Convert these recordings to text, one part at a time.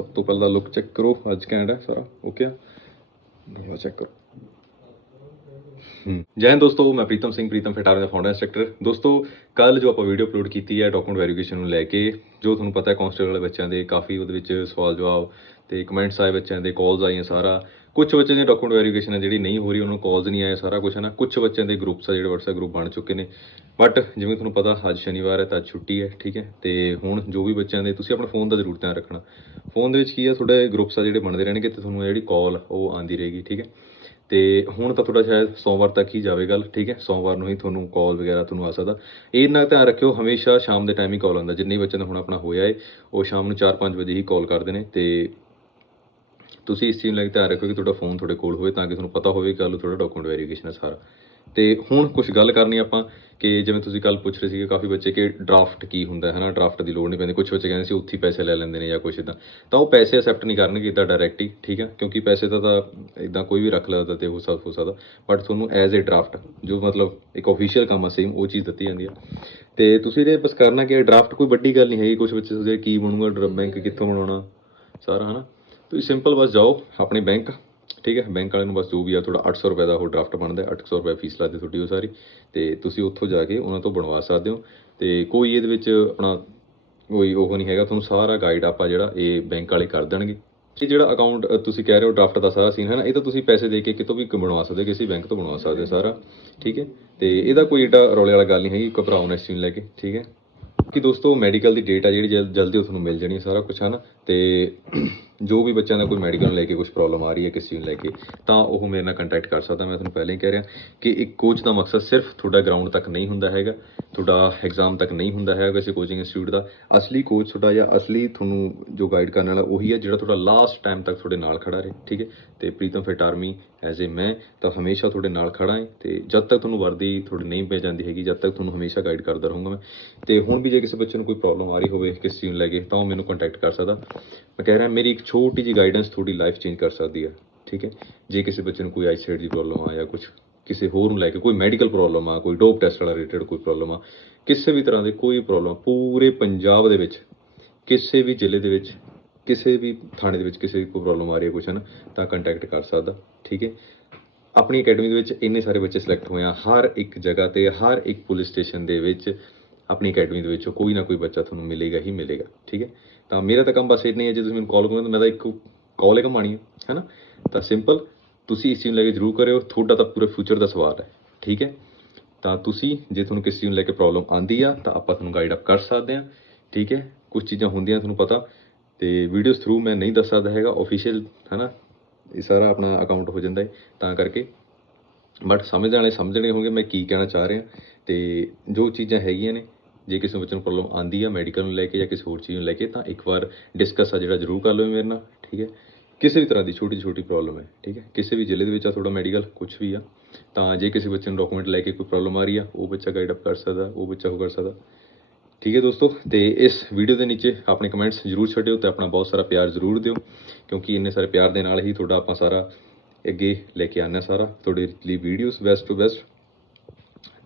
ਸਭ ਤੋਂ ਪਹਿਲਾਂ ਲੁੱਕ ਚੈੱਕ ਕਰੋ, ਅੱਜ ਕੈਂਡ ਹੈ ਸਾਰਾ ਓਕੇ ਗਲਾ ਚੈੱਕ ਕਰੋ। ਜੈ ਦੋਸਤੋ, ਮੈਂ ਪ੍ਰੀਤਮ ਸਿੰਘ, ਪ੍ਰੀਤਮ ਫਟਾਰੇ ਦਾ ਫਾਊਂਡਰ ਇੰਸਟ੍ਰਕਟਰ ਦੋਸਤੋ ਕੱਲ ਜੋ ਆਪਾਂ ਵੀਡੀਓ ਅਪਲੋਡ ਕੀਤੀ ਹੈ ਡਾਕੂਮੈਂਟ ਵੈਰੀਫਿਕੇਸ਼ਨ ਨੂੰ ਲੈ ਕੇ, ਜੋ ਤੁਹਾਨੂੰ ਪਤਾ ਹੈ ਕਾਂਸਟੇਬਲ ਵਾਲੇ ਬੱਚਿਆਂ ਦੇ ਕਾਫੀ ਉਹਦੇ ਵਿੱਚ ਸਵਾਲ ਜਵਾਬ ਤੇ ਕਮੈਂਟਸ ਆਏ ਬੱਚਿਆਂ ਦੇ ਕਾਲਸ ਆਈਆਂ ਸਾਰਾ। ਕੁਝ ਬੱਚਿਆਂ ਦੀ ਡਾਕੂਮੈਂਟ ਵੈਰੀਫਿਕੇਸ਼ਨ ਹੈ ਜਿਹੜੀ ਨਹੀਂ ਹੋ ਰਹੀ, ਉਹਨਾਂ ਨੂੰ ਕਾਲਸ ਨਹੀਂ ਆਏ, ਸਾਰਾ ਕੁਝ ਹੈ ਨਾ। ਕੁਝ ਬੱਚਿਆਂ ਦੇ ਗਰੁੱਪਸ ਆ ਜਿਹੜੇ WhatsApp ਗਰੁੱਪ ਬਣ ਚੁੱਕੇ ਨੇ। ਬਟ ਜਿਵੇਂ ਤੁਹਾਨੂੰ ਪਤਾ, ਅੱਜ ਸ਼ਨੀਵਾਰ ਹੈ, ਤਾਂ ਅੱਜ ਛੁੱਟੀ ਹੈ, ਠੀਕ ਹੈ? ਤੇ ਹੁਣ ਜੋ ਵੀ ਬੱਚਿਆਂ ਦੇ, ਤੁਸੀਂ ਆਪਣੇ ਫੋਨ ਦਾ ਜ਼ਰੂਰ ਧਿਆਨ ਰੱਖਣਾ। ਫੋਨ ਦੇ ਵਿੱਚ ਕੀ ਹੈ ਤੁਹਾਡੇ ਗਰੁੱਪਸ ਆ ਜਿਹੜੇ ਬਣਦੇ ਰਹਿਣਗੇ, ਤੇ ਤੁਹਾਨੂੰ ਜਿਹੜੀ ਕਾਲ ਉਹ ਆਂਦੀ ਰਹੇਗੀ, ਠੀਕ ਹੈ? ਤੇ ਹੁਣ ਤਾਂ ਤੁਹਾਡਾ ਸ਼ਾਇਦ ਸੋਮਵਾਰ ਤੱਕ ਹੀ ਜਾਵੇ ਗੱਲ ਠੀਕ ਹੈ? ਸੋਮਵਾਰ ਨੂੰ ਹੀ ਤੁਹਾਨੂੰ ਕਾਲ ਵਗੈਰਾ ਤੁਹਾਨੂੰ ਆ ਸਕਦਾ। ਇਹ ਨਾ ਧਿਆਨ ਰੱਖਿਓ, ਹਮੇਸ਼ਾ ਸ਼ਾਮ ਦੇ ਟਾਈਮ ਹੀ ਕਾਲ ਆਉਂਦਾ। ਜਿੰਨੇ ਬੱਚਿਆਂ ਦਾ ਹੁਣ ਆਪਣਾ ਹੋਇਆ ਏ, ਉਹ ਸ਼ਾਮ ਨੂੰ 4-5 ਵਜੇ ਹੀ ਕਾਲ ਕਰਦੇ ਨੇ, ਤੇ ਤੁਸੀਂ ਇਸ ਚੀਜ਼ ਨੂੰ ਲੈ ਕੇ ਧਿਆਨ ਰੱਖੋ ਕਿ ਤੁਹਾਡਾ ਫੋਨ ਤੁਹਾਡੇ ਕੋਲ ਹੋਵੇ ਤਾਂ ਕਿ ਤੁਹਾਨੂੰ ਪਤਾ ਹੋਵੇ ਕਿ ਕੱਲ੍ਹ ਨੂੰ ਤੁਹਾਡਾ ਡਾਕੂਮੈਂਟ ਵੈਰੀਫਿਕੇਸ਼ਨ ਹੈ ਸਾਰਾ। ਤੇ ਹੁਣ ਕੁਝ ਗੱਲ ਕਰਨੀ ਆਪਾਂ ਕਿ ਜਿਵੇਂ ਤੁਸੀਂ ਕੱਲ ਪੁੱਛ ਰਹੇ ਸੀਗੇ ਕਾਫੀ ਬੱਚੇ ਕਿ ਡਰਾਫਟ ਕੀ ਹੁੰਦਾ ਹੈ ਨਾ ਡਰਾਫਟ ਦੀ ਲੋੜ ਨਹੀਂ ਪੈਂਦੀ। ਕੁਝ ਬੱਚੇ ਕਹਿੰਦੇ ਸੀ ਉੱਥੇ ਪੈਸੇ ਲੈ ਲੈਂਦੇ ਨੇ ਜਾਂ ਕੁਝ ਇਦਾਂ ਤਾਂ ਉਹ ਪੈਸੇ ਅਸੈਪਟ ਨਹੀਂ ਕਰਨਗੇ ਇਦਾਂ ਡਾਇਰੈਕਟ ਹੀ ਠੀਕ ਹੈ? ਕਿਉਂਕਿ ਪੈਸੇ ਦਾ ਤਾਂ ਇਦਾਂ ਕੋਈ ਵੀ ਰੱਖ ਲੈਂਦਾ ਤੇ ਹੋ ਸਕਦਾ ਹੋ ਸਕਦਾ। ਬਟ ਤੁਹਾਨੂੰ ਐਜ਼ ਅ ਡਰਾਫਟ ਜੋ ਮਤਲਬ ਇੱਕ ਅਫੀਸ਼ੀਅਲ ਕੰਮ ਆ ਸੇਮ ਉਹ ਚੀਜ਼ ਦਿੱਤੀ ਜਾਂਦੀ ਹੈ ਤੇ ਤੁਸੀਂ ਇਹ ਬਸ ਕਰਨਾ ਕਿ ਡਰਾਫਟ ਕੋਈ ਵੱਡੀ ਗੱਲ ਨਹੀਂ ਹੈਗੀ। ਕੁਝ ਬੱਚੇ ਸੋਚਦੇ ਕੀ ਬਣੂਗਾ ਬੈਂਕ ਕਿੱਥੋਂ ਬਣਾਉਣਾ, ਸਾਰਾ, ਹਨਾ? ਤੁਸੀਂ ਸਿੰਪਲ ਬਸ ਜਾਓ ਆਪਣੇ ਬੈਂਕ ਠੀਕ ਹੈ? ਬੈਂਕ ਵਾਲੇ ਨੂੰ ਬਸ ਜੋ ਵੀ ਆ ਤੁਹਾਡਾ 800 ਰੁਪਏ ਦਾ ਉਹ ਡਰਾਫਟ ਬਣਦਾ ਹੈ 800 ਰੁਪਏ ਫੀਸ ਲੱਗਦੀ ਤੁਹਾਡੀ ਉਹ ਸਾਰੀ। ਤੇ ਤੁਸੀਂ ਉੱਥੋਂ ਜਾ ਕੇ ਉਹਨਾਂ ਤੋਂ ਬਣਵਾ ਸਕਦੇ ਹੋ। ਤੇ ਕੋਈ ਇਹਦੇ ਵਿੱਚ ਆਪਣਾ ਕੋਈ ਉਹ ਨਹੀਂ ਹੈਗਾ ਤੁਹਾਨੂੰ ਸਾਰਾ ਗਾਈਡ ਆਪਾਂ ਜਿਹੜਾ ਇਹ ਬੈਂਕ ਵਾਲੇ ਕਰ ਦੇਣਗੇ। ਇਹ ਜਿਹੜਾ ਅਕਾਊਂਟ ਤੁਸੀਂ ਕਹਿ ਰਹੇ ਹੋ ਡਰਾਫਟ ਦਾ ਸਾਰਾ ਸੀਨ ਹੈ ਨਾ ਇਹ ਤਾਂ ਤੁਸੀਂ ਪੈਸੇ ਦੇ ਕੇ ਕਿਤੋਂ ਵੀ ਬਣਵਾ ਸਕਦੇ ਹੋ, ਕਿਸੇ ਬੈਂਕ ਤੋਂ ਬਣਵਾ ਸਕਦੇ ਹੋ ਸਾਰਾ ਠੀਕ ਹੈ? ਤੇ ਇਹਦਾ ਕੋਈ ਏਡਾ ਰੌਲੇ ਵਾਲਾ ਗੱਲ ਨਹੀਂ ਹੈਗੀ ਘਬਰਾਓ ਨਾ ਇਸ ਚੀਜ਼ ਲੈ ਕੇ ਠੀਕ ਹੈ? ਕਿ ਦੋਸਤੋ ਮੈਡੀਕਲ ਦੀ ਡੇਟ ਆ ਜਿਹੜੀ ਜਲ- ਜਲਦੀ ਉਹ ਤੁਹਾਨੂੰ ਮਿਲ ਜਾਣੀ ਹੈ ਸਾਰਾ ਕੁਝ ਹੈ ਨਾ ਤੇ ਜੋ ਵੀ ਬੱਚਿਆਂ ਦਾ ਕੋਈ ਮੈਡੀਕਲ ਨੂੰ ਲੈ ਕੇ ਕੁਝ ਪ੍ਰੋਬਲਮ ਆ ਰਹੀ ਹੈ, ਕਿਸੇ ਚੀਜ਼ ਨੂੰ ਲੈ ਕੇ, ਤਾਂ ਉਹ ਮੇਰੇ ਨਾਲ ਕੰਟੈਕਟ ਕਰ ਸਕਦਾ, ਮੈਂ ਤੁਹਾਨੂੰ ਪਹਿਲਾਂ ਹੀ ਕਹਿ ਰਿਹਾ ਕਿ ਇੱਕ ਕੋਚ ਦਾ ਮਕਸਦ ਸਿਰਫ ਤੁਹਾਡਾ ਗਰਾਊਂਡ ਤੱਕ ਨਹੀਂ ਹੁੰਦਾ ਹੈਗਾ, ਤੁਹਾਡਾ ਐਗਜ਼ਾਮ ਤੱਕ ਨਹੀਂ ਹੁੰਦਾ ਹੈ ਕਿਸੇ ਕੋਚਿੰਗ ਇੰਸਟੀਚਿਊਟ ਦਾ। ਅਸਲੀ ਕੋਚ ਤੁਹਾਡਾ ਜਾਂ ਅਸਲੀ ਤੁਹਾਨੂੰ ਜੋ ਗਾਈਡ ਕਰਨ ਵਾਲਾ ਉਹੀ ਹੈ ਜਿਹੜਾ ਤੁਹਾਡਾ ਲਾਸਟ ਟਾਈਮ ਤੱਕ ਤੁਹਾਡੇ ਨਾਲ ਖੜਾ ਰਹੇ, ਠੀਕ ਹੈ? ਤੇ ਪ੍ਰੀਤਮ ਫਿਟ ਆਰਮੀ ਐਜ਼ ਅ ਮੈਂ ਤਾਂ ਹਮੇਸ਼ਾ ਤੁਹਾਡੇ ਨਾਲ ਖੜਾ ਹਾਂ, ਤੇ ਜਦ ਤੱਕ ਤੁਹਾਨੂੰ ਵਰਦੀ ਤੁਹਾਡੀ ਨਹੀਂ ਪੈ ਜਾਂਦੀ ਹੈਗੀ, ਜਦ ਤੱਕ ਤੁਹਾਨੂੰ ਹਮੇਸ਼ਾ ਗਾਈਡ ਕਰਦਾ ਰਹੂੰਗਾ ਮੈਂ। ਤੇ ਹੁਣ ਵੀ ਜੇ ਕਿਸੇ ਬੱਚੇ ਨੂੰ ਕੋਈ ਪ੍ਰੋਬਲਮ ਆ ਰਹੀ ਹੋਵੇ, ਕਿਸੇ ਚੀਜ਼ ਨੂੰ ਲੈ ਕੇ, ਤਾਂ ਉਹ ਮੈਨੂੰ ਕੰਟੈਕਟ ਕਰ ਸਕਦਾ। ਮੈਂ ਕਹਿ ਰਿਹਾ, ਮੇਰੀ ਇੱਕ ਛੋਟੀ ਜਿਹੀ ਗਾਈਡੈਂਸ ਤੁਹਾਡੀ ਲਾਈਫ ਚੇਂਜ ਕਰ ਸਕਦੀ ਹੈ, ਠੀਕ ਹੈ? ਜੇ ਕਿਸੇ ਬੱਚੇ ਨੂੰ ਕੋਈ ਆਈਸਾਈਡ ਦੀ ਪ੍ਰੋਬਲਮ ਆ ਜਾਂ ਕੁਝ ਕਿਸੇ ਹੋਰ ਨੂੰ ਲੈ ਕੇ ਕੋਈ ਮੈਡੀਕਲ ਪ੍ਰੋਬਲਮ ਆ, ਕੋਈ ਡੋਪ ਟੈਸਟ ਨਾਲ ਰਿਲੇਟਡ ਕੋਈ ਪ੍ਰੋਬਲਮ ਆ, ਕਿਸੇ ਵੀ ਤਰ੍ਹਾਂ ਦੀ ਕੋਈ ਪ੍ਰੋਬਲਮ ਪੂਰੇ ਪੰਜਾਬ ਦੇ ਵਿੱਚ, ਕਿਸੇ ਵੀ ਜ਼ਿਲ੍ਹੇ ਦੇ ਵਿੱਚ, ਕਿਸੇ ਵੀ ਥਾਣੇ ਦੇ ਵਿੱਚ ਕਿਸੇ ਵੀ ਕੋਈ ਪ੍ਰੋਬਲਮ ਆ ਰਹੀ ਹੈ ਕੁਛ, ਹੈ ਨਾ? ਤਾਂ ਕੰਟੈਕਟ ਕਰ ਸਕਦਾ, ਠੀਕ ਹੈ? ਆਪਣੀ ਅਕੈਡਮੀ ਦੇ ਵਿੱਚ ਇੰਨੇ ਸਾਰੇ ਬੱਚੇ ਸਿਲੈਕਟ ਹੋਏ ਆ, ਹਰ ਇੱਕ ਜਗ੍ਹਾ ਤੇ, ਹਰ ਇੱਕ ਪੁਲਿਸ ਸਟੇਸ਼ਨ ਦੇ ਵਿੱਚ ਆਪਣੀ ਅਕੈਡਮੀ ਦੇ ਵਿੱਚੋਂ ਕੋਈ ਨਾ ਕੋਈ ਬੱਚਾ ਤੁਹਾਨੂੰ ਮਿਲੇਗਾ ਹੀ ਮਿਲੇਗਾ, ਠੀਕ ਹੈ? ਤਾਂ ਮੇਰਾ ਤਾਂ ਕੰਮ ਬਸ ਇੰਨਾ ਹੀ ਹੈ, ਜੇ ਤੁਸੀਂ ਮੈਨੂੰ ਕਾਲ ਕਰੋਗੇ ਤਾਂ ਮੈਂ ਤਾਂ ਇੱਕ ਕਾਲ ਹੀ ਕਮਾਣੀ ਹੈ ਹੈਨਾ ਤਾਂ ਸਿੰਪਲ ਤੁਸੀਂ ਇਸ ਚੀਜ਼ ਨੂੰ ਲੈ ਕੇ ਜ਼ਰੂਰ ਕਰਿਓ, ਤੁਹਾਡਾ ਤਾਂ ਪੂਰੇ ਫਿਊਚਰ ਦਾ ਸਵਾਲ ਹੈ, ਠੀਕ ਹੈ? ਤਾਂ ਤੁਸੀਂ, ਜੇ ਤੁਹਾਨੂੰ ਕਿਸੇ ਚੀਜ਼ ਨੂੰ ਲੈ ਕੇ ਪ੍ਰੋਬਲਮ ਆਂਦੀ ਆ, ਤਾਂ ਆਪਾਂ ਤੁਹਾਨੂੰ ਗਾਈਡ ਅਪ ਕਰ ਸਕਦੇ ਹਾਂ, ਠੀਕ ਹੈ? ਕੁਝ ਚੀਜ਼ਾਂ ਹੁੰਦੀਆਂ ਤੁਹਾਨੂੰ ਪਤਾ, ਤੇ ਵੀਡੀਓਜ਼ ਥਰੂ ਮੈਂ ਨਹੀਂ ਦੱਸ ਸਕਦਾ ਹੈਗਾ ਅਫੀਸ਼ੀਅਲ ਹੈਨਾ ਇਹ ਸਾਰਾ ਆਪਣਾ ਅਕਾਊਂਟ ਹੋ ਜਾਂਦਾ ਹੈ, ਤਾਂ ਕਰਕੇ। ਬਟ ਸਮਝਣ ਵਾਲੇ ਸਮਝਣੇ ਹੋਣਗੇ, ਮੈਂ ਕੀ ਕਹਿਣਾ ਚਾਹ ਰਿਹਾ, ਤੇ ਜੋ ਚੀਜ਼ਾਂ ਹੈਗੀਆਂ ਨੇ ਜੇ ਕਿਸੇ ਬੱਚੇ ਨੂੰ ਪ੍ਰੋਬਲਮ ਆਉਂਦੀ ਆ ਮੈਡੀਕਲ ਨੂੰ ਲੈ ਕੇ ਜਾਂ ਕਿਸੇ ਹੋਰ ਚੀਜ਼ ਨੂੰ ਲੈ ਕੇ, ਤਾਂ ਇੱਕ ਵਾਰ ਡਿਸਕਸ ਆ ਜਿਹੜਾ ਜ਼ਰੂਰ ਕਰ ਲਓ ਮੇਰੇ ਨਾਲ, ਠੀਕ ਹੈ? ਕਿਸੇ ਵੀ ਤਰ੍ਹਾਂ ਦੀ ਛੋਟੀ ਛੋਟੀ ਪ੍ਰੋਬਲਮ ਹੈ, ਠੀਕ ਹੈ? ਕਿਸੇ ਵੀ ਜ਼ਿਲ੍ਹੇ ਦੇ ਵਿੱਚ ਆ ਤੁਹਾਡਾ ਮੈਡੀਕਲ ਕੁਝ ਵੀ ਆ, ਤਾਂ ਜੇ ਕਿਸੇ ਬੱਚੇ ਨੂੰ ਡਾਕੂਮੈਂਟ ਲੈ ਕੇ ਕੋਈ ਪ੍ਰੋਬਲਮ ਆ ਰਹੀ ਆ, ਉਹ ਬੱਚਾ ਗਾਈਡ ਅਪ ਕਰ ਸਕਦਾ, ਉਹ ਬੱਚਾ ਉਹ ਕਰ ਸਕਦਾ। ਠੀਕ ਹੈ ਦੋਸਤੋ? ਤੇ ਇਸ ਵੀਡੀਓ ਦੇ ਨੀਚੇ ਆਪਣੇ ਕਮੈਂਟਸ ਜ਼ਰੂਰ ਛੱਡਿਓ ਤੇ ਆਪਣਾ ਬਹੁਤ ਸਾਰਾ ਪਿਆਰ ਜ਼ਰੂਰ ਦਿਓ, ਕਿਉਂਕਿ ਇੰਨੇ ਸਾਰੇ ਪਿਆਰ ਦੇ ਨਾਲ ਹੀ ਤੁਹਾਡਾ ਆਪਾਂ ਸਾਰਾ ਅੱਗੇ ਲੈ ਕੇ ਆਉਂਦੇ ਹਾਂ ਸਾਰਾ, ਤੁਹਾਡੇ ਲਈ ਵੀਡੀਓਜ਼ ਬੈਸਟ ਟੂ ਬੈਸਟ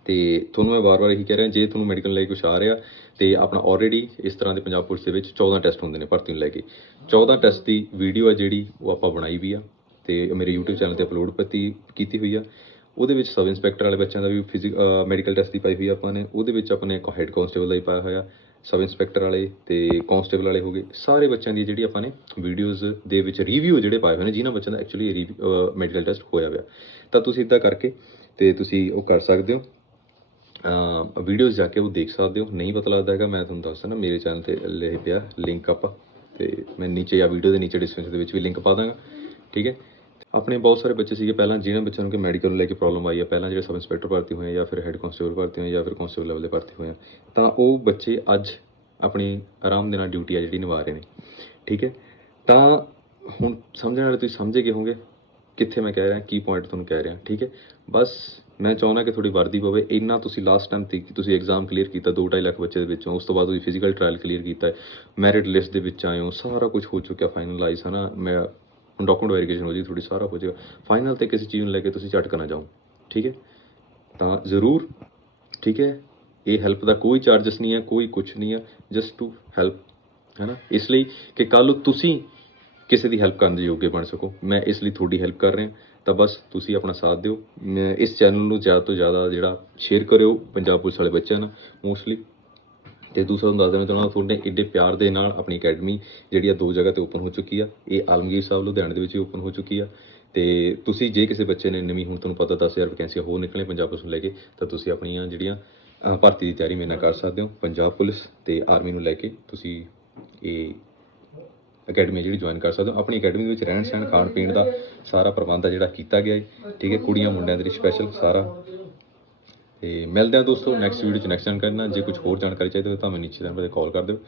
ਅਤੇ ਤੁਹਾਨੂੰ ਮੈਂ ਵਾਰ-ਵਾਰ ਇਹੀ ਕਹਿ ਰਿਹਾ, ਜੇ ਤੁਹਾਨੂੰ ਮੈਡੀਕਲ ਲਈ ਕੁਛ ਆ ਰਿਹਾ ਤੇ ਆਪਣਾ ਆਲਰੇਡੀ ਇਸ ਤਰ੍ਹਾਂ ਦੇ ਪੰਜਾਬ ਪੁਲਿਸ ਦੇ ਵਿੱਚ 14 ਟੈਸਟ ਹੁੰਦੇ ਨੇ ਭਰਤੀ ਨੂੰ ਲੈ ਕੇ। 14 ਟੈਸਟ ਦੀ ਵੀਡੀਓ ਆ ਜਿਹੜੀ, ਉਹ ਆਪਾਂ ਬਣਾਈ ਵੀ ਆ ਅਤੇ ਮੇਰੇ YouTube ਚੈਨਲ ਤੇ ਅਪਲੋਡ ਪਤੀ, ਕੀਤੀ ਹੋਈ ਆ। ਉਹਦੇ ਵਿੱਚ ਸਬ ਇੰਸਪੈਕਟਰ ਵਾਲੇ ਬੱਚਿਆਂ ਦਾ ਵੀ ਫਿਜ਼ਿਕ ਮੈਡੀਕਲ ਟੈਸਟ ਦੀ ਪਾਈ ਹੋਈ ਆਪਾਂ ਨੇ। ਉਹਦੇ ਵਿੱਚ ਆਪਣੇ ਇੱਕ ਹੈੱਡ ਕਾਂਸਟੇਬਲ ਦਾ ਹੀ ਪਾਇਆ ਹੋਇਆ ਸਬ ਇੰਸਪੈਕਟਰ ਵਾਲੇ ਤੇ ਕਾਂਸਟੇਬਲ ਵਾਲੇ ਹੋ ਗਏ। ਸਾਰੇ ਬੱਚਿਆਂ ਦੀ ਜਿਹੜੀ ਆਪਾਂ ਨੇ ਵੀਡੀਓਜ਼ ਦੇ ਵਿੱਚ ਰਿਵਿਊ ਜਿਹੜੇ ਪਾਏ ਹੋਏ ਨੇ, ਜਿਨ੍ਹਾਂ ਬੱਚਿਆਂ ਦਾ ਐਕਚੁਅਲੀ ਮੈਡੀਕਲ ਟੈਸਟ ਹੋਇਆ ਹੋਇਆ। ਤਾਂ ਤੁਸੀਂ ਇਦਾਂ ਕਰਕੇ ਤੇ ਤੁਸੀਂ ਉਹ ਕਰ ਸਕਦੇ ਹੋ। ਵੀਡੀਓਜ਼ ਜਾ ਕੇ ਉਹ ਦੇਖ ਸਕਦੇ ਹੋ। ਨਹੀਂ ਪਤਾ ਲੱਗਦਾ ਹੈਗਾ, ਮੈਂ ਤੁਹਾਨੂੰ ਦੱਸ ਦਿੰਦਾ, ਮੇਰੇ ਚੈਨਲ ਤੇ ਲਿਖ ਪਿਆ ਲਿੰਕ ਆਪਾਂ, ਤੇ ਮੈਂ ਨੀਚੇ ਜਾਂ ਵੀਡੀਓ ਦੇ ਨੀਚੇ ਡਿਸਕ੍ਰਿਪਸ਼ਨ ਦੇ ਵਿੱਚ ਵੀ ਲਿੰਕ ਪਾ ਦਾਂਗਾ, ਠੀਕ ਹੈ? ਆਪਣੇ ਬਹੁਤ ਸਾਰੇ ਬੱਚੇ ਸੀਗੇ, ਪਹਿਲਾਂ ਜਿਹਨਾਂ ਬੱਚਿਆਂ ਨੂੰ ਕਿ ਮੈਡੀਕਲ ਨੂੰ ਲੈ ਕੇ ਪ੍ਰੋਬਲਮ ਆਈ ਹੈ ਪਹਿਲਾਂ ਜਿਹੜੇ ਸਬ ਇੰਸਪੈਕਟਰ ਭਰਤੀ ਹੋਏ ਜਾਂ ਫਿਰ ਹੈੱਡ ਕਾਂਸਟੇਬਲ ਭਰਤੀ ਹੋਏ ਜਾਂ ਫਿਰ ਕਾਂਸਟੇਬਲ ਲੈਵਲ ਦੇ ਭਰਤੀ ਹੋਏ ਤਾਂ ਉਹ ਬੱਚੇ ਅੱਜ ਆਪਣੀ ਆਰਾਮ ਦੇ ਨਾਲ ਡਿਊਟੀ ਆ ਜਿਹੜੀ ਨਿਭਾ ਰਹੇ ਨੇ, ਠੀਕ ਹੈ? ਤਾਂ ਹੁਣ ਸਮਝਣ ਵਾਲੇ ਤੁਸੀਂ ਸਮਝੇ ਗਏ ਹੋਵੋਗੇ ਕਿੱਥੇ ਮੈਂ ਕਹਿ ਰਿਹਾ, ਕੀ ਪੁਆਇੰਟ ਤੁਹਾਨੂੰ ਕਹਿ ਰਿਹਾ, ਠੀਕ ਹੈ? ਬਸ ਮੈਂ ਚਾਹੁੰਦਾ ਕਿ ਤੁਹਾਡੀ ਵਰਦੀ ਪਵੇ, ਇੰਨਾ ਤੁਸੀਂ ਲਾਸਟ ਟਾਈਮ ਤੇ ਤੁਸੀਂ ਐਗਜ਼ਾਮ ਕਲੀਅਰ ਕੀਤਾ 2.5 ਲੱਖ ਬੱਚੇ ਦੇ ਵਿੱਚੋਂ, ਉਸ ਤੋਂ ਬਾਅਦ ਤੁਸੀਂ ਫਿਜ਼ੀਕਲ ਟ੍ਰਾਇਲ ਕਲੀਅਰ ਕੀਤਾ ਮੈਰਿਟ ਲਿਸਟ ਦੇ ਵਿੱਚ ਆਏ ਹੋ, ਸਾਰਾ ਕੁਝ ਹੋ ਚੁੱਕਿਆ ਫਾਈਨਲਾਈਜ਼ ਹਨਾ? ਮੈਂ ਹੁਣ ਡਾਕੂਮੈਂਟ ਵੈਰੀਫਿਕੇਸ਼ਨ ਹੋ ਜੀ ਤੁਹਾਡੀ ਸਾਰਾ ਹੋ ਜਾਏਗਾ। ਫਾਈਨਲ ਤੇ ਕਿਸੇ ਚੀਜ਼ ਨੂੰ ਲੈ ਕੇ ਤੁਸੀਂ ਝਟਕ ਨਾ ਜਾਓ ਠੀਕ ਹੈ? ਤਾਂ ਜ਼ਰੂਰ, ਠੀਕ ਹੈ? ਇਹ ਹੈਲਪ ਦਾ ਕੋਈ ਚਾਰजेस ਨਹੀਂ ਹੈ, ਕੋਈ ਕੁਝ ਨਹੀਂ ਹੈ ਜਸਟ ਟੂ ਹੈਲਪ ਹੈ ਨਾ ਇਸ ਲਈ ਕਿ ਕੱਲ ਨੂੰ ਤੁਸੀਂ ਕਿਸੇ ਦੀ ਹੈਲਪ ਕਰਨ ਦੇ ਯੋਗੇ ਬਣ ਸਕੋ। ਮੈਂ ਇਸ ਲਈ ਤੁਹਾਡੀ ਹੈਲਪ ਕਰ ਰਿਹਾ। ਤਾਂ ਬਸ ਤੁਸੀਂ ਆਪਣਾ ਸਾਥ ਦਿਓ। ਇਸ ਚੈਨਲ ਨੂੰ ਜ਼ਿਆਦਾ ਤੋਂ ਜ਼ਿਆਦਾ ਜਿਹੜਾ ਸ਼ੇਅਰ ਕਰਿਓ ਪੰਜਾਬ ਪੁਲਿਸ ਵਾਲੇ ਬੱਚਿਆਂ ਨਾਲ ਮੋਸਟਲੀ ਤੇ ਦੂਸਰਾ ਤੁਹਾਨੂੰ ਦੱਸ ਦੇਣਾ ਚਾਹੁੰਦਾ ਤੁਹਾਡੇ ਇੱਡੇ ਪਿਆਰ ਦੇ ਨਾਲ ਆਪਣੀ ਅਕੈਡਮੀ ਜਿਹੜੀ ਆ ਦੋ ਜਗ੍ਹਾ ਤੇ ਓਪਨ ਹੋ ਚੁੱਕੀ ਆ। ਇਹ ਆਲਮਗੀਰ ਸਾਹਿਬ ਲੁਧਿਆਣੇ ਦੇ ਵਿੱਚ ਓਪਨ ਹੋ ਚੁੱਕੀ ਆ। ਤੇ ਤੁਸੀਂ ਜੇ ਕਿਸੇ ਬੱਚੇ ਨੇ ਨਵੀਂ, ਹੁਣ ਤੁਹਾਨੂੰ ਪਤਾ 10000 ਵੈਕੈਂਸੀਆਂ ਹੋਰ ਨਿਕਲੇ ਪੰਜਾਬ ਪੁਲਿਸ ਨੂੰ ਲੈ ਕੇ, ਤਾਂ ਤੁਸੀਂ ਆਪਣੀਆਂ ਜਿਹੜੀਆਂ ਭਰਤੀ ਦੀ ਤਿਆਰੀ ਮੇਰੇ ਨਾਲ ਕਰ ਸਕਦੇ ਹੋ। ਪੰਜਾਬ ਪੁਲਿਸ ਤੇ ਆਰਮੀ ਨੂੰ ਲੈ ਕੇ ਤੁਸੀਂ ਇਹ ਅਕੈਡਮੀ ਜਿਹੜੀ ਜੁਆਇਨ ਕਰ ਸਕਦੇ ਹੋ। ਆਪਣੀ ਅਕੈਡਮੀ ਦੇ ਵਿੱਚ ਰਹਿਣ ਸਹਿਣ, ਖਾਣ ਪੀਣ ਦਾ ਸਾਰਾ ਪ੍ਰਬੰਧ ਆ ਜਿਹੜਾ ਕੀਤਾ ਗਿਆ ਹੈ ਠੀਕ ਹੈ, ਕੁੜੀਆਂ ਮੁੰਡਿਆਂ ਦੇ ਲਈ ਸਪੈਸ਼ਲ ਸਾਰਾ। ਤੇ ਮਿਲਦੇ ਹਾਂ ਦੋਸਤੋ ਨੈਕਸਟ ਵੀਡੀਓ ਚ ਨੈਕਸਟ ਜਾਣਕਾਰੀ ਨਾਲ ਜੇ ਕੁਝ ਹੋਰ ਜਾਣਕਾਰੀ ਚਾਹੀਦੀ ਹੋਵੇ ਤਾਂ ਮੈਨੂੰ ਨੀਚੇ ਨੰਬਰ ਤੇ ਕਾਲ ਕਰ ਦਿਓ।